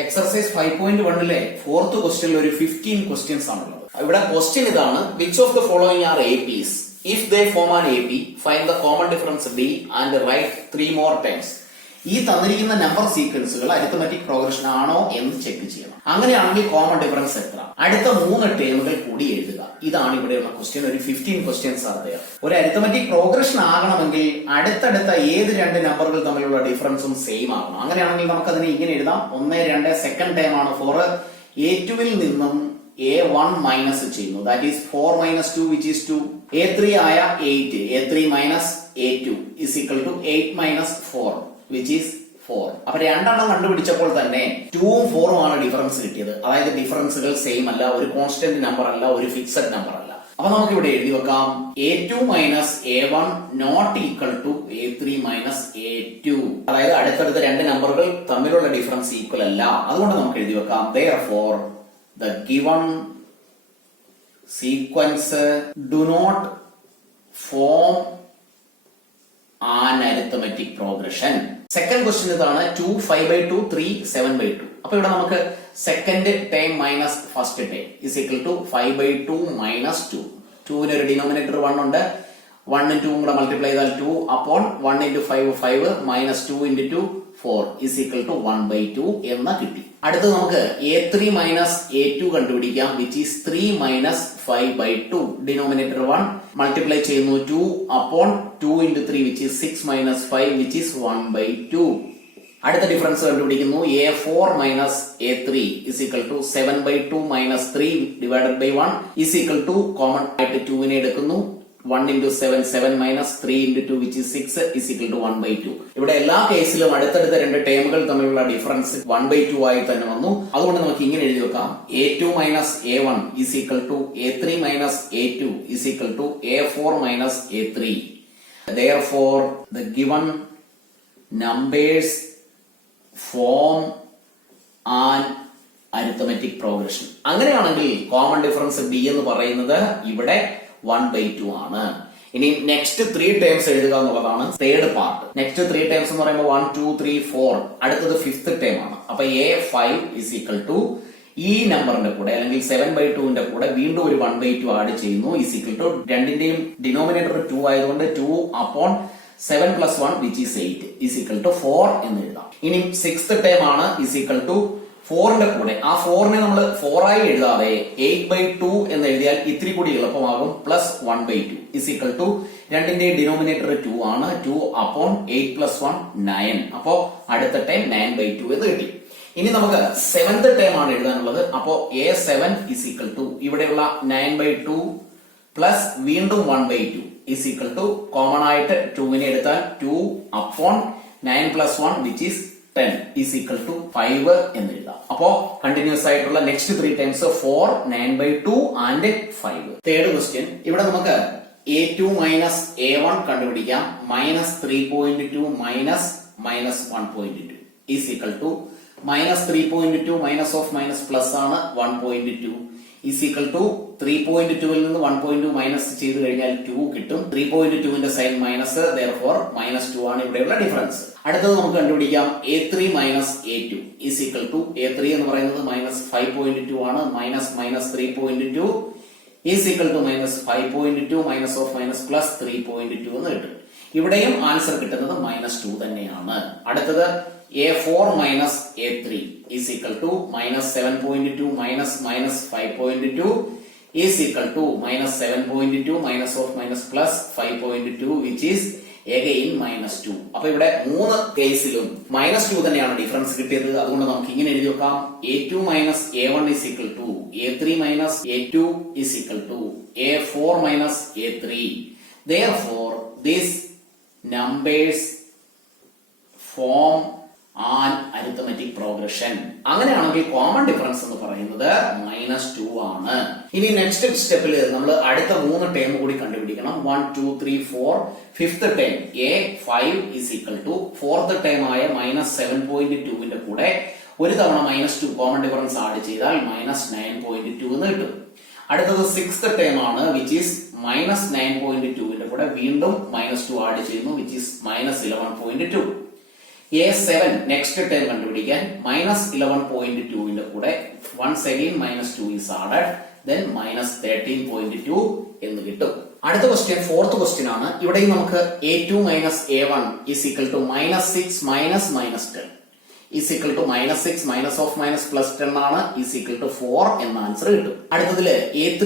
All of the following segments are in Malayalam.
എക്സർസൈസ് 5.1 ഫോർത്ത് ക്വസ്റ്റ്യനിൽ ഒരു 15 ക്വസ്റ്റ്യൻസ് ആണുള്ളത്. ഇവിടെ ക്വസ്റ്റ്യൻ ഇതാണ്: which of the following are APs? If they form an AP, find the common difference D and write 3 more times. ഈ തന്നിരിക്കുന്ന നമ്പർ സീക്വൻസുകൾ അരിത്തമെറ്റിക് പ്രോഗ്രഷൻ ആണോ എന്ന് ചെക്ക് ചെയ്യണം. അങ്ങനെയാണെങ്കിൽ കോമൺ ഡിഫറൻസ് എത്ര? അടുത്ത 3 ടേമുകൾ കൂടി എഴുതുക. ഇതാണ് ഇവിടെയുള്ള ക്വസ്റ്റ്യൻ. ഒരു 15 ക്വസ്റ്റ്യൻസ് ആണ് there. ഒരു അരിത്തമെറ്റിക് പ്രോഗ്രഷൻ ആകണമെങ്കിൽ അടുത്തടുത്ത ഏത് രണ്ട് നമ്പറുകൾ തമ്മിലുള്ള ഡിഫറൻസും സെയിം ആകണം. അങ്ങനെയാണെങ്കിൽ നമുക്ക് അതിനെ ഇങ്ങനെ എഴുതാം: 1, 2 സെക്കൻഡ് ടൈം ആണ് 4. A2 നിന്നും A1 മൈനസ് ചെയ്യുന്നു. That is 4 - 2 which is 2. A3 ആയ 8. A3 - A2 is equal to 8 - 4 which is 4. അപ്പൊ രണ്ടെണ്ണം കണ്ടുപിടിച്ചപ്പോൾ തന്നെ 2ഉം 4ഉം ആണ് ഡിഫറൻസ് കിട്ടിയത്. അതായത് ഡിഫറൻസുകൾ സെയിം അല്ല, ഒരു കോൺസ്റ്റന്റ് നമ്പർ അല്ല, ഒരു ഫിക്സഡ് നമ്പർ അല്ല. അപ്പൊ നമുക്ക് ഇവിടെ എഴുതി വെക്കാം: A2 - A1 not equal to A3 - A2. അതായത് അടുത്തടുത്ത രണ്ട് നമ്പറുകൾ തമ്മിലുള്ള ഡിഫറൻസ് ഈക്വൽ അല്ല. അതുകൊണ്ട് നമുക്ക് എഴുതി വെക്കാം: therefore the given sequence do not form an arithmetic progression. Second question ഇതാണ്: 2 5/2 3 7/2. അപ്പൊ ഇവിടെ നമുക്ക് second time minus first time is equal to 5/2 - 2. 2 ഒരു ഡിനോമിനേറ്റർ 1 ഉണ്ട്. 1 2 കൂടെ മൾട്ടിപ്ലൈ ചെയ്താൽ 2 അപ്പോൺ 1 × 5 5 - 2 × 2 4 is equal to 1/2 എന്ന് കിട്ടി. അടുത്ത് നമുക്ക് A3 - A2 കണ്ടുപിടിക്കാം, which is 3 - 5/2. ഡിനോമിനേറ്റർ 1 മൾട്ടിപ്ലൈ ചെയ്യുന്നു 2 upon 2 × 3 which is 6 - 5 which is 1/2. അടുത്ത ഡിഫറൻസ് കണ്ടുപിടിക്കുന്നു: A4 - A3 is equal to 7/2 - 3 divided by 1 is equal to common ആയിട്ട് 2 എടുക്കുന്നു. 1 × 7 7 - 3 × 2 which is 6 is equal to 1/2. ഇവിടെ എല്ലാ കേസിലും അടുത്തടുത്ത രണ്ട് ടേമുകൾ തമ്മിലുള്ള ഡിഫറൻസ് 1/2 ആയി തന്നെ വന്നു. അതുകൊണ്ട് നമുക്ക് ഇങ്ങനെ എഴുതി വെക്കാം: A2 - A1 is equal to A3 - A2 is equal to A4 - A3. Therefore the given numbers form an arithmetic progression. അങ്ങനെയാണെങ്കിൽ കോമൺ ഡിഫറൻസ് D എന്ന് പറയുന്നത് ഇവിടെ 1/2 ആണ്. ഇനി നെക്സ്റ്റ് 3 ടേംസ് എഴുതുക എന്നുള്ളതാണ് തേർഡ് പാർട്ട്. നെക്സ്റ്റ് 3 ടേംസ് എന്ന് പറയുമ്പോൾ 1 2 3 4. അടുത്തത് 5th ടേം ആണ്. അപ്പൊ A5 is equal to ഈ നമ്പറിന്റെ കൂടെ അല്ലെങ്കിൽ 7/2ന്റെ കൂടെ വീണ്ടും ഒരു 1/2 ആഡ് ചെയ്യുന്നു. is equal to രണ്ടിന്റെയും ഡിനോമിനേറ്റർ 2 ആയതുകൊണ്ട് 2 upon 7 + 1 which is 8 is equal to 4 എന്ന് എഴുതാം. ഇനി 6th ടേം ആണ് is equal to 4ന്റെ കൂടെ ആ 4നെ നമ്മൾ 4 ആയി എഴുതാതെ 8/2 എന്ന് എഴുതിയാൽ ഇത്തിരി കൂടി എളുപ്പമാകും. പ്ലസ് 1/2 is equal to രണ്ടിന്റെ ഡിനോമിനേറ്റർ 2 ആണ്. 2 അപ്പോൺ 8 + 1 9. അപ്പോ അടുത്ത ടൈം 9/2 എന്ന് കിട്ടി. ഇനി നമുക്ക് 7th ടൈം ആണ് എഴുതാനുള്ളത്. അപ്പോ A7 is equal to ഇവിടെയുള്ള 9/2 പ്ലസ് വീണ്ടും 1/2 is equal to കോമൺ ആയിട്ട് 2നെ എടുത്താൽ 2 upon 9 + 1 which is 10 is equal to 5 എന്ന് എഴുതാം. അപ്പോ കണ്ടിന്യൂസ് ആയിട്ടുള്ള next 3 times 4 9/2 and 5. Third question. ഇവിടെ നമുക്ക് A2 - A1 കണ്ടുപിടിക്കാം. -3.2 - -1.2 is equal to -3.2 minus of minus plus ആണ് 1.2 is equal to 3.2 നിന്ന് 1.2 മൈനസ് ചെയ്ത് കഴിഞ്ഞാൽ 2 കിട്ടും. 3.2ന്റെ സൈൻ മൈനസ്, therefore -2 ആണ് ഇവിടെയുള്ള ഡിഫറൻസ്. അടുത്തത് നമുക്ക് കണ്ടുപിടിക്കാം A3 - A2 is equal to A3 എന്ന് പറയുന്നത് -5.2 ആണ്. -3.2 is equal to -5.2 minus of minus plus 3.2 എന്ന് കിട്ടും. ഇവിടെയും ആൻസർ കിട്ടുന്നത് -2 തന്നെയാണ്. അടുത്തത് A4 - A3 is equal to -7.2 -5.2 is equal to -7.2 minus of minus plus 5.2 which is again -2. അപ്പൊ ഇവിടെ 3 കേസിലും -2 തന്നെയാണ് ഡിഫറൻസ് കിട്ടിയത്. അതുകൊണ്ട് നമുക്ക് ഇങ്ങനെ എഴുതി വെക്കാം: A2 - A1 is equal to A3 - A2 is equal to A4 - A3. Therefore these numbers form an arithmetic progression. അങ്ങനെയാണെങ്കിൽ കോമൺ ഡിഫറൻസ് എന്ന് പറയുന്നത് -2 ആണ്. ഇനി നെക്സ്റ്റ് സ്റ്റെപ്പിൽ നമ്മൾ അടുത്ത 3 ടേം കൂടി കണ്ടുപിടിക്കണം. 1 2 3 4. 5th term A5 is equal to 4th term ആയ -7.2ന്റെ കൂടെ ഒരു തവണ -2 കോമൺ ഡിഫറൻസ് ആഡ് ചെയ്താൽ -9.2 എന്ന് കിട്ടും. അടുത്തത് 6th ടേം ആണ് which is -9.2ന്റെ കൂടെ വീണ്ടും -2 ആഡ് ചെയ്യുന്നു which is -11.2. A7 next term കണ്ടുപിടിക്കാൻ -11.2 കൂടെ once again -2 is added, then -13.2 എന്ന് കിട്ടും. അടുത്ത ക്വസ്റ്റ്യൻ ഫോർത്ത് ക്വസ്റ്റ്യൻ ആണ്. ഇവിടെയും നമുക്ക് A2 - A1 is equal to -6 -10 is equal to -6 minus of minus plus 10 ആണ് is equal to 4 എന്ന ആൻസർ കിട്ടും. അടുത്തതില് A3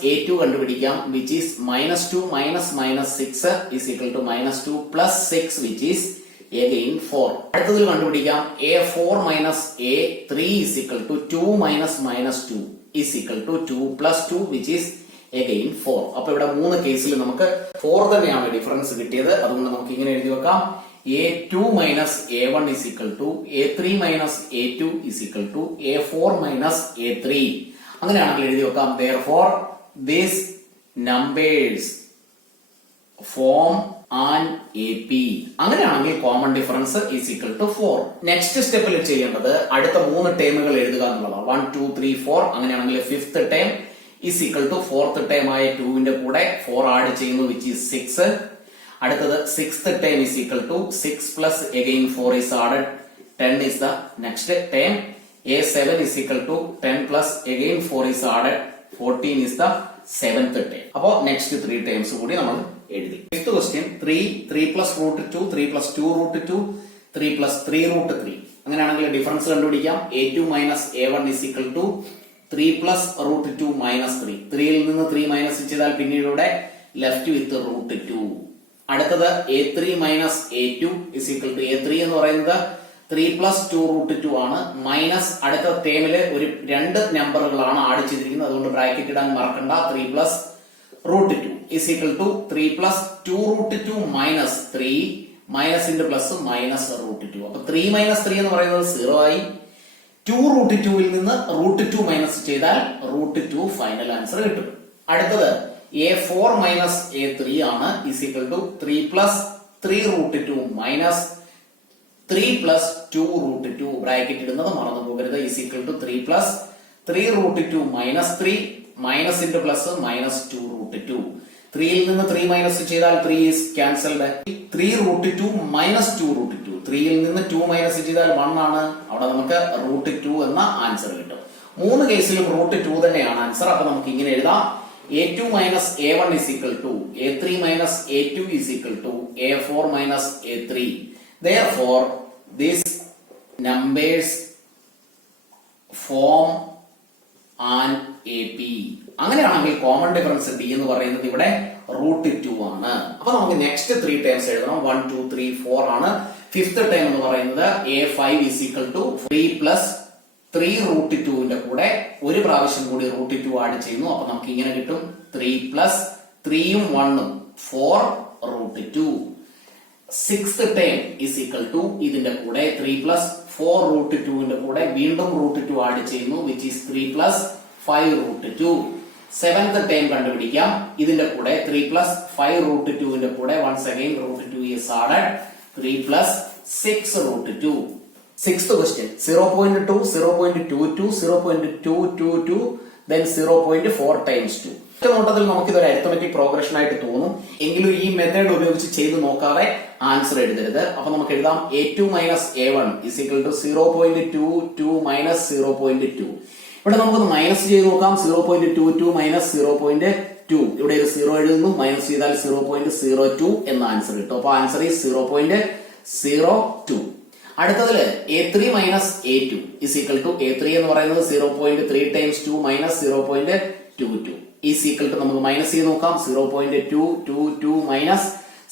- A2 കണ്ടുപിടിക്കാം, which is -2 -6 is equal to -2 plus 6 which is again 4. അടുത്തതിൽ കണ്ടുപിടിക്കാം A4 - A3 is equal to 2 -2 is equal to 2 plus 2 which is again 4. അപ്പൊ ഇവിടെ മൂന്ന് കേസിൽ നമുക്ക് 4 തന്നെയാണ് ഡിഫറൻസ് കിട്ടിയത്. അതുകൊണ്ട് നമുക്ക് ഇങ്ങനെ എഴുതി വെക്കാം, A2 - A1 is equal to A3 - A2 is equal to A4 - A3. അങ്ങനെയാണെങ്കിൽ എഴുതി വെക്കാം, therefore these numbers form an AP. അങ്ങനെയാണെങ്കിൽ common difference is equal to 4. Next സ്റ്റെപ്പിൽ ചെയ്യേണ്ടത് അടുത്ത മൂന്ന് ടേമുകൾ എഴുതുക എന്നുള്ളതാണ്. 1 2 3 4. അങ്ങനെയാണെങ്കിൽ fifth term is equal to fourth term ആയ 2ന്റെ കൂടെ 4 ആഡ് ചെയ്യുന്നു which is 6. അടുത്തത് sixth term is equal to 6 plus again 4 is added, 10 is the next term. A7 is equal to 10 plus again 4 is added, 14 is the seventh term. അപ്പോ നെക്സ്റ്റ് 3 ടേംസ് കൂടി നമ്മൾ എഴുതി. Fifth question 3 plus √2 3 plus 2 √2 3 plus 3 √3. അങ്ങനെയാണെങ്കിൽ ഡിഫറൻസ് കണ്ടുപിടിക്കാം. A2 - A1 is equal to 3 plus √2 minus 3. 3യിൽ നിന്ന് 3 മൈനസ് ചെയ്താൽ പിന്നീട് ഇവിടെ ലെഫ്റ്റ് വിത്ത് √2. അടുത്തത് A3 - A2 is equal to A3 എന്ന് പറയുന്നത് 3 plus 2 √2 ആണ്. മൈനസ് അടുത്ത ടേമില് ഒരു രണ്ട് നമ്പറുകളാണ് ആഡ് ചെയ്തിരിക്കുന്നത്, അതുകൊണ്ട് ബ്രാക്കറ്റ് ഇടാൻ മറക്കണ്ട. 3 plus √2 is equal to 3 plus 2 √2 minus 3 മൈനസിന്റെ plus minus √2. അപ്പൊ 3 - 3 എന്ന് പറയുന്നത് 0 ആയി. 2 √2ൽ നിന്ന് √2 മൈനസ് ചെയ്താൽ √2 ഫൈനൽ ആൻസർ കിട്ടും. അടുത്തത് A4 - A3 ആണ് is equal to 3 plus 3 √2 minus 3 plus 2 √2 bracket ഇടുന്നത് മറന്നു പോകരുത് is equal to 3 plus 3 √2 minus 3 മൈനസിന്റെ plus minus 2 √2. 3യിൽ നിന്ന് 3 മൈനസ് ചെയ്താൽ 3 is cancelled. 3 √2 minus 2 √2. 3യിൽ നിന്ന് 2 മൈനസ് ചെയ്താൽ 1 ആണ്. അവിടെ നമുക്ക് √2 എന്ന ആൻസർ കിട്ടും. മൂന്ന് കേസിലും √2 തന്നെയാണ് ആൻസർ. അപ്പൊ നമുക്ക് ഇങ്ങനെ എഴുതാം, A2 - A1 is equal to A3 - A2 is equal to A4 - A3. Therefore, these numbers form an AP. അങ്ങനെയാണെങ്കിൽ കോമൺ ഡിഫറൻസ് D എന്ന് പറയുന്നത് ഇവിടെ √2 ആണ്. അപ്പൊ നമുക്ക് നെക്സ്റ്റ് 3 ടേംസ് എഴുതണം. 1 2 3 4 ആണ്. ഫിഫ്ത്ത് ടേം എന്ന് പറയുന്നത് A5 is equal to 3 plus 3 √2ന്റെ കൂടെ ഒരു പ്രാവശ്യം കൂടി √2 ആഡ് ചെയ്യുന്നു. അപ്പൊ നമുക്ക് ഇങ്ങനെ കിട്ടും, 3 plus 3ഉം 1ഉം 4 √2. Sixth term is equal to ഇതിന്റെ കൂടെ 3 plus 4 √2ന്റെ കൂടെ വീണ്ടും √2 ആഡ് ചെയ്യുന്നു which is 3 plus 5 √2. Seventh term കണ്ടുപിടിക്കാം. ഇതിന്റെ കൂടെ 3 plus 5 √2ന്റെ കൂടെ once again √2 is added, 3 plus 6 √2. Sixth question 0.2 0.22 0.222 then 0.4 times 2. നോട്ടത്തിൽ നമുക്ക് ഇതൊരു അരിത്തമെറ്റിക് പ്രോഗ്രഷൻ ആയിട്ട് തോന്നും, എങ്കിലും ഈ മെത്തേഡ് ഉപയോഗിച്ച് ചെയ്ത് നോക്കാതെ ആൻസർ എഴുതരുത്. അപ്പൊ നമുക്ക് എഴുതാം A2 - A1 is equal to 0.22 minus 0.2. ഇവിടെ നമുക്കൊന്ന് മൈനസ് ചെയ്ത് നോക്കാം. 0.22 minus 0.2. ഇവിടെ ഒരു 0 എഴുതുന്നു, മൈനസ് ചെയ്താൽ 0.02 എന്ന ആൻസർ കിട്ടും. അപ്പൊ ആൻസർ ഈ 0.02. അടുത്തതില് A3 - A2 is equal to A3 എന്ന് പറയുന്നത് 0.3 times 2 minus 0.22 is equal to നമുക്ക് മൈനസ് ചെയ്ത് നോക്കാം. 0.222 minus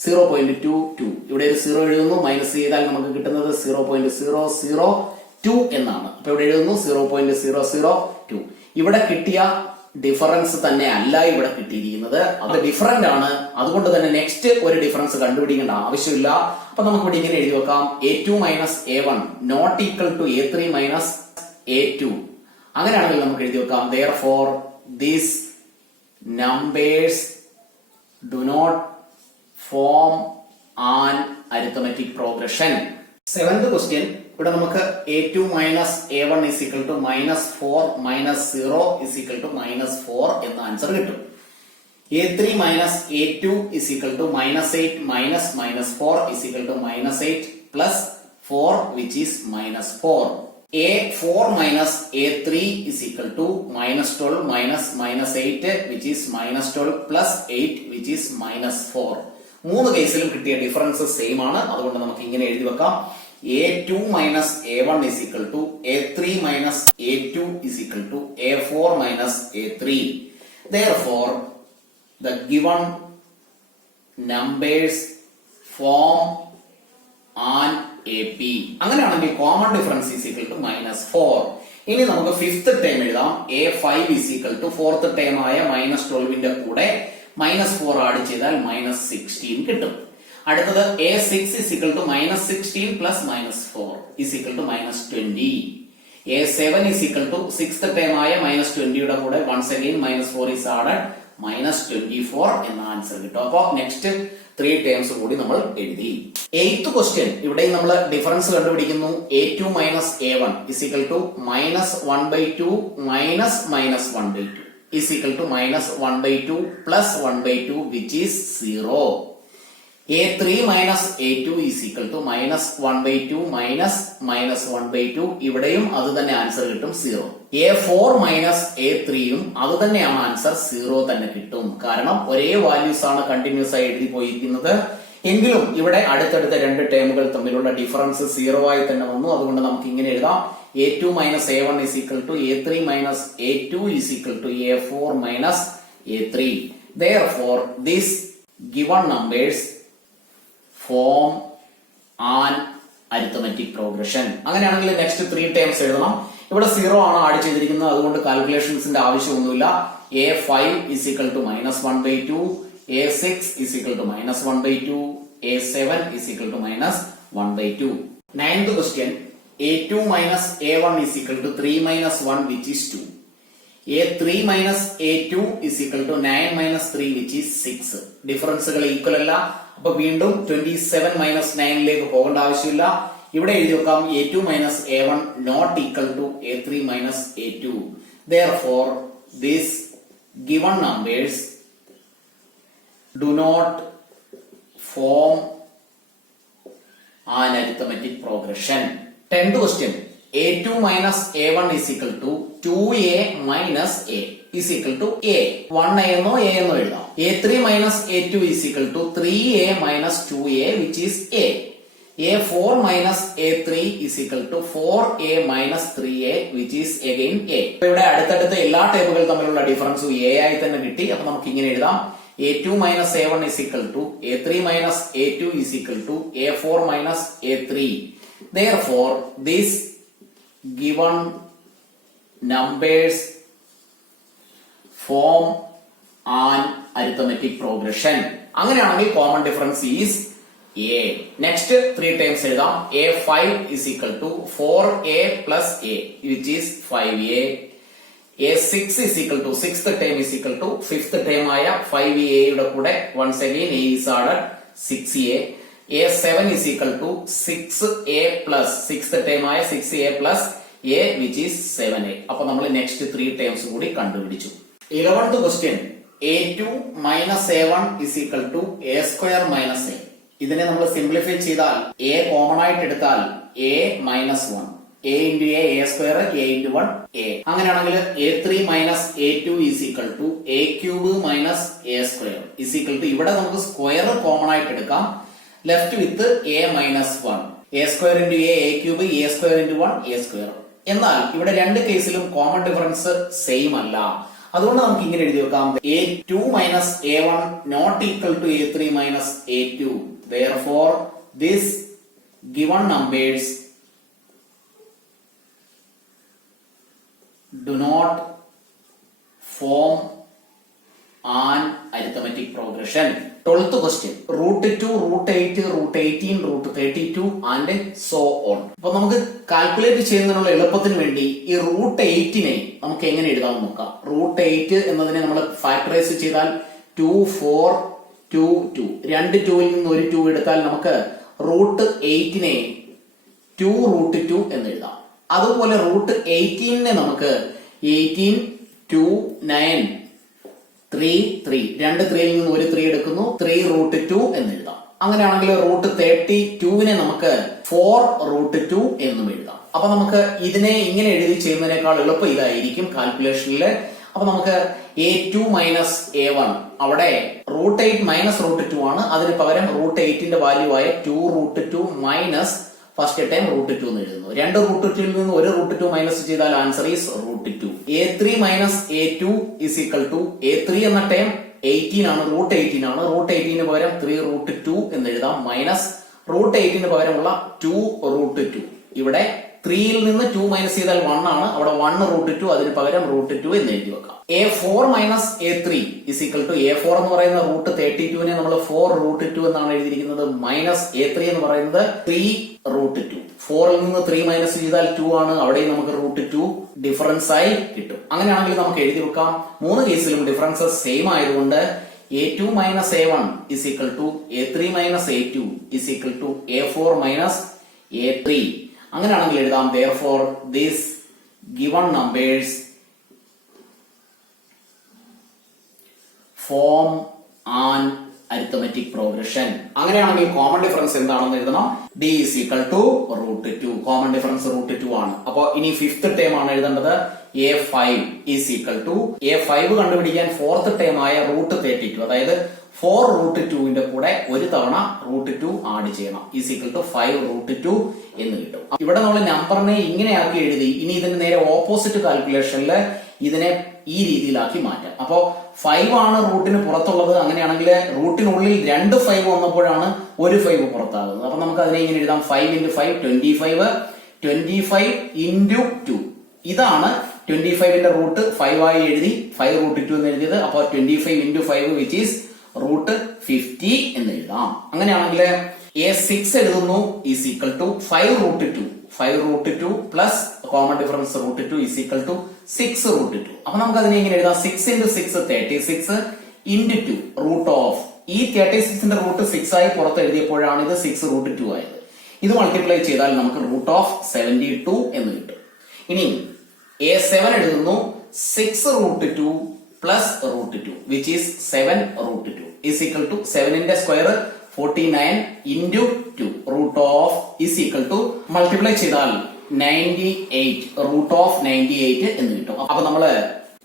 0.22. ഇവിടെ ഒരു 0 എഴുതുന്നു, മൈനസ് ചെയ്താൽ നമുക്ക് കിട്ടുന്നത് 0.002 എന്നാണ്. അപ്പൊ ഇവിടെ എഴുതുന്നു 0.002. ഇവിടെ കിട്ടിയ ഡിഫറൻസ് തന്നെ അല്ല ഇവിടെ കിട്ടിയിരിക്കുന്നത്, അത് ഡിഫറന്റ് ആണ്. അതുകൊണ്ട് തന്നെ നെക്സ്റ്റ് ഒരു ഡിഫറൻസ് കണ്ടുപിടിക്കേണ്ട ആവശ്യമില്ല. അപ്പൊ നമുക്ക് ഇവിടെ ഇങ്ങനെ എഴുതി വെക്കാം, A2 - A1 not equal to A3 - A2. അങ്ങനെയാണെങ്കിൽ നമുക്ക് എഴുതി വെക്കാം, therefore these numbers do not form an arithmetic progression. Seventh question ഇവിടെ നമുക്ക് A2 - A1 is equal to -4 minus 0 is equal to -4 എന്ന ആൻസർ കിട്ടും. A3 - A2 is equal to -8 minus -4 is equal to -8 plus 4 which is minus 4. A4 minus A3 is equal to minus 12 minus 8 which is minus 12 plus 8 which is minus 4. മൂന്ന് കേസിലും കിട്ടിയ ഡിഫറൻസ് സെയിം ആണ്. അതുകൊണ്ട് നമുക്ക് ഇങ്ങനെ എഴുതി വെക്കാം. A2 minus A1 is equal to A3 minus A2 is equal to A4 minus A3. Therefore, the given numbers form an AP. അങ്ങനെയാണെങ്കിൽ common difference is equal to minus 4. ഇനി നമുക്ക് ഫിഫ്ത്ത് ടേം എഴുതാം. A5 is equal to fourth term ആയ മൈനസ് 12ന്റെ കൂടെ മൈനസ് 4 ആഡ് ചെയ്താൽ മൈനസ് 16 കിട്ടും. അടുത്തത് A6 is equal to minus 16 plus minus 4 is equal to minus 20. A7 is equal to sixth term ആയ മൈനസ് 20യുടെ കൂടെ once again minus 4 is added minus 24 എന്ന ആൻസർ കിട്ടും. അപ്പോ നെക്സ്റ്റ് 3 ടേംസ് കൂടി നമ്മൾ എഴുതി. 8th ക്വസ്റ്റ്യൻ, ഇവിടെ നമ്മൾ ഡിഫറൻസ് കണ്ടുപിടിക്കുന്നു. A2 minus A1 is equal to minus 1/2 minus 1/2 is equal to minus 1/2 plus 1/2 which is 0. A3 minus A2 is equal to minus 1/2 minus 1/2. ഇവിടെയും അത് തന്നെ ആൻസർ കിട്ടും 0. A4 minus A3 യും അത് തന്നെയാണ് ആൻസർ 0 തന്നെ കിട്ടും. കാരണം ഒരേ വാല്യൂസ് ആണ് കണ്ടിന്യൂസ് ആയി എഴുതി പോയിരിക്കുന്നത്. എങ്കിലും ഇവിടെ അടുത്തടുത്ത രണ്ട് ടേമുകൾ തമ്മിലുള്ള ഡിഫറൻസ് 0 ആയി തന്നെ വന്നു. അതുകൊണ്ട് നമുക്ക് ഇങ്ങനെ എഴുതാം. A2 minus A1 is equal to A3 minus A2 is equal to A4 minus A3. Therefore, these given numbers form an arithmetic progression. അങ്ങനെയാണെങ്കിൽ നെക്സ്റ്റ് 3 ടേംസ് എഴുതണം. ഇവിടെ 0 ആണ് ആഡ് ചെയ്തിരിക്കുന്നത്. അതുകൊണ്ട് കാൽക്കുലേഷൻസിന്റെ ആവശ്യമൊന്നുമില്ല. A5 is equal to minus 1/2, A6 is equal to minus 1/2, A7 is equal to minus 1/2. 9th question, A2 minus A1 is equal to 3 minus 1 which is 2. A3 minus A2 is equal to 9 minus 3 which is 6. ഡിഫറൻസുകൾ equal അല്ല. അപ്പൊ വീണ്ടും 27 മൈനസ് 9ലേക്ക് പോകേണ്ട ആവശ്യമില്ല. ഇവിടെ എഴുതി വെക്കാം A2 minus A1 not equal to A3 minus A2. Therefore, these given numbers do not form an arithmetic progression. 10th question, A2 minus A1 is equal to 2A minus A is equal to A. 1A എന്നോ A എന്നോ എഴുതാം. A3 minus A2 is equal to 3A minus 2A which is A. A4 minus A3 is equal to 4A minus 3A which is again A. ഇവിടെ അടുത്തടുത്ത എല്ലാ ടേമുകൾ തമ്മിലുള്ള ഡിഫറൻസും A ആയി തന്നെ കിട്ടി. അപ്പൊ നമുക്ക് ഇങ്ങനെ എഴുതാം. A2 minus A1 is equal to A3 minus A2 is equal to A4 minus A3. Therefore, these given numbers form an arithmetic progression. അങ്ങനെയാണെങ്കിൽ common difference is A. Next 3 times എഴുതാം. A5 is equal to 4A plus A which is 5A. A6 is equal to 6th term is equal to 5th term ആയ 5A യുടെ കൂടെ once again A is added 6A. A7 is equal to 6A plus 6th term ആയ 6A plus A which is 7A. അപ്പൊ നമ്മൾ നെക്സ്റ്റ് 3 ടേംസ് കൂടി കണ്ടുപിടിച്ചു. 11th question, A2 minus A1 is equal to A square minus A. ഇതിനെ നമ്മൾ സിംപ്ലിഫൈ ചെയ്താൽ A കോമൺ ആയിട്ട് എടുത്താൽ A minus 1. A into A square, A into 1 A. അങ്ങനെയാണെങ്കിൽ A3 minus A2 is equal to A cube minus A square is equal to, ഇവിടെ നമുക്ക് സ്ക്വയർ കോമൺ ആയിട്ട് എടുക്കാം. Left with A minus 1. A square into A cube, A square into 1 A square. എന്നാൽ ഇവിടെ രണ്ട് കേസിലും കോമൺ ഡിഫറൻസ് സെയിം അല്ല. അതുകൊണ്ട് നമുക്ക് ഇങ്ങനെ എഴുതി വെക്കാം. A2 minus A1 not equal to A3 minus A2. Therefore, these given numbers do not form an arithmetic progression. 12th question, root 2, root 8, root 18, root 32 and so on. അപ്പൊ നമുക്ക് കാൽക്കുലേറ്റ് ചെയ്യുന്നതിനുള്ള എളുപ്പത്തിന് വേണ്ടി ഈ റൂട്ട് 8നെ നമുക്ക് എങ്ങനെ എഴുതാമെന്ന് നോക്കാം. റൂട്ട് 8 എന്നതിനെ നമ്മൾ ഫാക്ടറൈസ് ചെയ്താൽ 2, 4, 2, 2. രണ്ട് 2ൽ നിന്ന് ഒരു 2 എടുത്താൽ നമുക്ക് റൂട്ട് 8നെ 2 റൂട്ട് 2 എന്ന് എഴുതാം. അതുപോലെ റൂട്ട് 18നെ നമുക്ക് 18, 2, 9, 3, 3. രണ്ട് 3ൽ നിന്ന് ഒരു 3 എടുക്കുന്നു, 3 റൂട്ട് 2 എന്ന് എഴുതാം. അങ്ങനെയാണെങ്കിൽ റൂട്ട് 32 നമുക്ക് 4√2 എന്നും എഴുതാം. അപ്പൊ നമുക്ക് ഇതിനെ ഇങ്ങനെ എഴുതി ചെയ്യുന്നതിനേക്കാൾ എളുപ്പം ഇതായിരിക്കും കാൽക്കുലേഷനില്. അപ്പൊ നമുക്ക് a2 മൈനസ് a1 അവിടെ √8 മൈനസ് √2 ആണ്. അതിന് പകരം √8ന്റെ വാല്യൂ ആയ 2√2 മൈനസ് ഫസ്റ്റ് ടൈം √2 എന്ന് എഴുതുന്നു. 2√2 നിന്ന് 1√2 മൈനസ് ചെയ്താൽ answer is √2. a3 minus a2 is equal to a3 എന്ന ടൈം 18 ആണ്, √18 ആണ്. √18 പകരം 3√2 എന്ന് എഴുതാം മൈനസ് √8 പകരമുള്ള 2√2. ഇവിടെ 3യിൽ നിന്ന് 2 മൈനസ് ചെയ്താൽ 1 ആണ്. അവിടെ 1√2 അതിന് പകരം √2 എന്ന് എഴുതി വെക്കാം. a4 minus a3 is equal to a4 എന്ന് പറയുന്ന √32നെ നമ്മൾ 4√2 എന്നാണ് എഴുതിയിരിക്കുന്നത് മൈനസ് a3 എന്ന് പറയുന്നത് 3√2. 4ൽ നിന്ന് 3 മൈനസ് ചെയ്താൽ 2 ആണ്. അവിടെയും നമുക്ക് √2 ഡിഫറൻസ് ആയി കിട്ടും. അങ്ങനെയാണെങ്കിൽ നമുക്ക് എഴുതി വെക്കാം. 3 കേസിലും ഡിഫറൻസസ് സെയിം ആയതുകൊണ്ട് a2 minus a1 is equal to a3 minus a2 is equal to a4 minus a3. അങ്ങനെയാണെങ്കിൽ എഴുതാം therefore these given numbers form an arithmetic progression. അങ്ങനെയാണെങ്കിൽ കോമൺ ഡിഫറൻസ് എന്താണെന്ന് എഴുതണം. d is equal to √2. Common difference √2 ആണ്. അപ്പൊ ഇനി ഫിഫ്ത് ടേം ആണ് എഴുതേണ്ടത്. a5 is equal to a5 കണ്ടുപിടിക്കാൻ ഫോർത്ത് ടേം ആയ √32 അതായത് 4√2ന്റെ കൂടെ ഒരു തവണ √2 ആഡ് ചെയ്യണം. ഈസ് ഈക്വൽ ടു 5√2 എന്ന് കിട്ടും. ഇവിടെ നമ്മൾ നമ്പറിനെ ഇങ്ങനെയാക്കി എഴുതി. ഇനി ഇതിന് നേരെ ഓപ്പോസിറ്റ് കാൽക്കുലേഷനിൽ ഇതിനെ ഈ രീതിയിലാക്കി മാറ്റാം. അപ്പോ 5 ആണ് റൂട്ടിന് പുറത്തുള്ളത്. അങ്ങനെയാണെങ്കിൽ റൂട്ടിനുള്ളിൽ 2 5 വന്നപ്പോഴാണ് ഒരു 5 പുറത്താകുന്നത്. അപ്പൊ നമുക്ക് അതിനെ ഇങ്ങനെ എഴുതാം. 5 × 5 25, 25 × 2. ഇതാണ് 25ന്റെ റൂട്ട് 5 ആയി എഴുതി 5√2 എന്ന് എഴുതിയത്. അപ്പൊ 25 × 5 വിച്ച് ഈസ് √50 എന്ന് എഴുതാം. അങ്ങനെയാണെങ്കിൽ a6 എഴുതുന്നു is equal to 5√2. 5√2 plus common difference √2 is equal to 6√2. അപ്പൊ നമുക്ക് അതിനെ ഇങ്ങനെ എഴുതാം. 6 × 6 36 × 2 റൂട്ട് ഓഫ്. ഈ 36ന്റെ റൂട്ട് 6 ആയി പുറത്ത് എഴുതിയപ്പോഴാണ് ഇത് 6√2 ആയത്. ഇത് മൾട്ടിപ്ലൈ ചെയ്താൽ നമുക്ക് √72 എന്ന് കിട്ടും. ഇനി a7 എഴുതുന്നു 6√2 plus √2 which is 7√2 is equal to 7ന്റെ square 49 × 2 root of is equal to multiply ചെയ്താൽ 98 റൂട്ട് ഓഫ് 98 എന്ന് കിട്ടും. അപ്പൊ നമ്മള്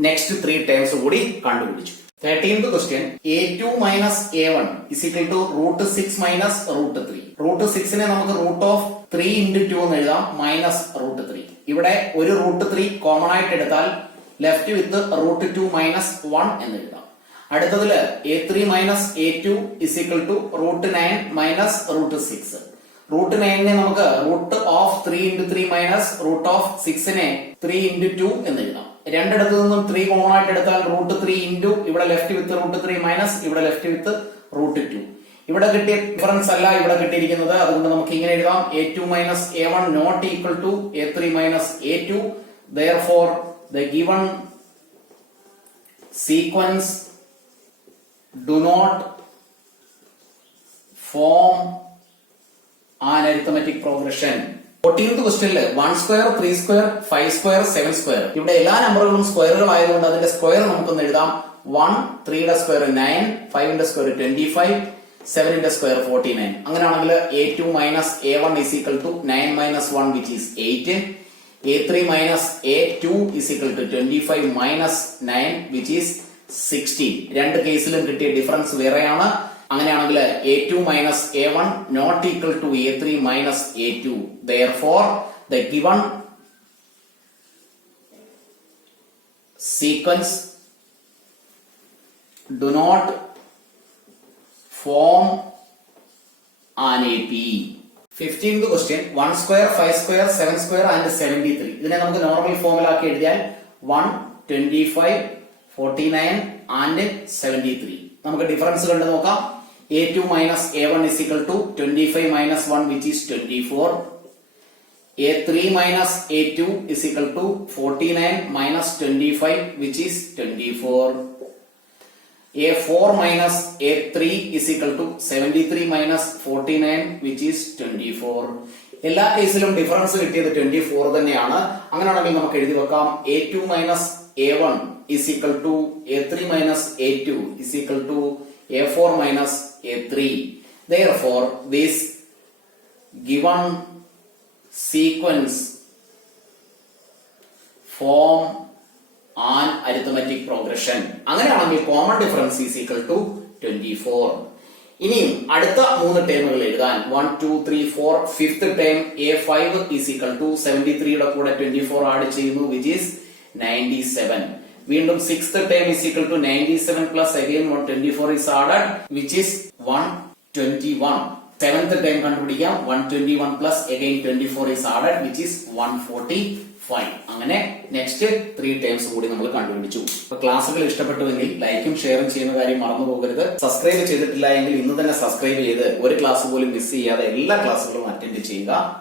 നെക്സ്റ്റ് 3 ടേംസ് കൂടി കണ്ടുപിടിച്ചു. 13th question a2 minus a1 is equal to √6 minus √3. √6നെ നമുക്ക് റൂട്ട് ഓഫ് 3 × 2 എന്ന് എഴുതാം മൈനസ് √3. ഇവിടെ ഒരു √3 കോമൺ ആയിട്ട് എടുത്താൽ ലെഫ്റ്റ് വിത്ത് √2 മൈനസ് 1 എന്ന് എഴുതാം. അടുത്തതില് a3 minus a2 is equal to √9 minus √6. √9നെ നമുക്ക് root of 3 × 3 minus root of 6നെ 3 × 2 എന്ന് എഴുതാം. രണ്ടിടത്തു നിന്നും 3 കോമൺ ആയിട്ട് എടുത്താൽ √3 × ഇവിടെ ലെഫ്റ്റ് വിത്ത് √3 മൈനസ് ഇവിടെ ലെഫ്റ്റ് വിത്ത് √2. ഇവിടെ കിട്ടിയ ഡിഫറൻസ് അല്ല ഇവിടെ കിട്ടിയിരിക്കുന്നത്. അതുകൊണ്ട് നമുക്ക് ഇങ്ങനെ എഴുതാം. a2 minus a1 not equal to a3 minus a2. therefore the given sequence do not form an arithmetic progression. 14th ക്വസ്റ്റ്യനിൽ 1² 3² 5² 7². ഇവിടെ എല്ലാ നമ്പറുകളും സ്ക്വയറുകൾ ആയതുകൊണ്ട് അതിന്റെ സ്ക്വയർ നമുക്കൊന്ന് എഴുതാം. 1 3യുടെ സ്ക്വയർ 9, 5ന്റെ സ്ക്വയർ 25, 7ന്റെ സ്ക്വയർ 49. അങ്ങനെയാണെങ്കിൽ a2 minus a1 is equal to 9 minus 1 which is 8. a3 minus a2 is equal to 25 minus 9 which is 16. രണ്ട് കേസിലും കിട്ടിയ ഡിഫറൻസ് വേറെയാണ്. അങ്ങനെയാണെങ്കിൽ a2 minus a1 not equal to a3 minus a2. therefore the given sequence do not form an AP. 15th question 1² 5² 7² and 73. ഇതിനെ നമുക്ക് നോർമൽ ഫോമിലാക്കി എഴുതിയാൽ 1 25 49 and 73. നമുക്ക് ഡിഫറൻസ് കണ്ടു നോക്കാം. a2 minus a1 is equal to 25 minus 1 which is 24. a3 minus a2 is equal to 49 minus 25 which is 24. a4 minus a3 is equal to 73 minus 49 which is 24. എല്ലാ കേസിലും ഡിഫറൻസ് കിട്ടിയത് 24 തന്നെയാണ്. അങ്ങനെയാണെങ്കിൽ നമുക്ക് എഴുതി വെക്കാം. a2 minus a1 is equal to a3 minus a2 is equal to a4 minus a3. Therefore, this given sequence form an arithmetic progression. അങ്ങനെയാണെങ്കിൽ common difference is equal to 24. ഇനിയും അടുത്ത 3 ടേമുകൾ എഴുതാൻ 1 2 3 4 fifth term a5 is equal to 73 യുടെ കൂടെ 24 ആഡ് ചെയ്യുന്നു which is 97. വീണ്ടും 6th term is equal to 97 plus again 124 is added which is 121. 7th term കണ്ടുപിടിക്കാം 121 plus again 24 is added which is 145. അങ്ങനെ നെക്സ്റ്റ് 3 ടേംസ് കൂടി നമ്മൾ കണ്ടുപിടിച്ചു. അപ്പൊ ക്ലാസ്സുകൾ ഇഷ്ടപ്പെട്ടുവെങ്കിൽ ലൈക്കും ഷെയറും ചെയ്യുന്ന കാര്യം മറന്നു പോകരുത്. സബ്സ്ക്രൈബ് ചെയ്തിട്ടില്ല എങ്കിൽ ഇന്ന് തന്നെ സബ്സ്ക്രൈബ് ചെയ്ത് ഒരു ക്ലാസ് പോലും മിസ് ചെയ്യാതെ എല്ലാ ക്ലാസ്സുകളും അറ്റൻഡ് ചെയ്യുക.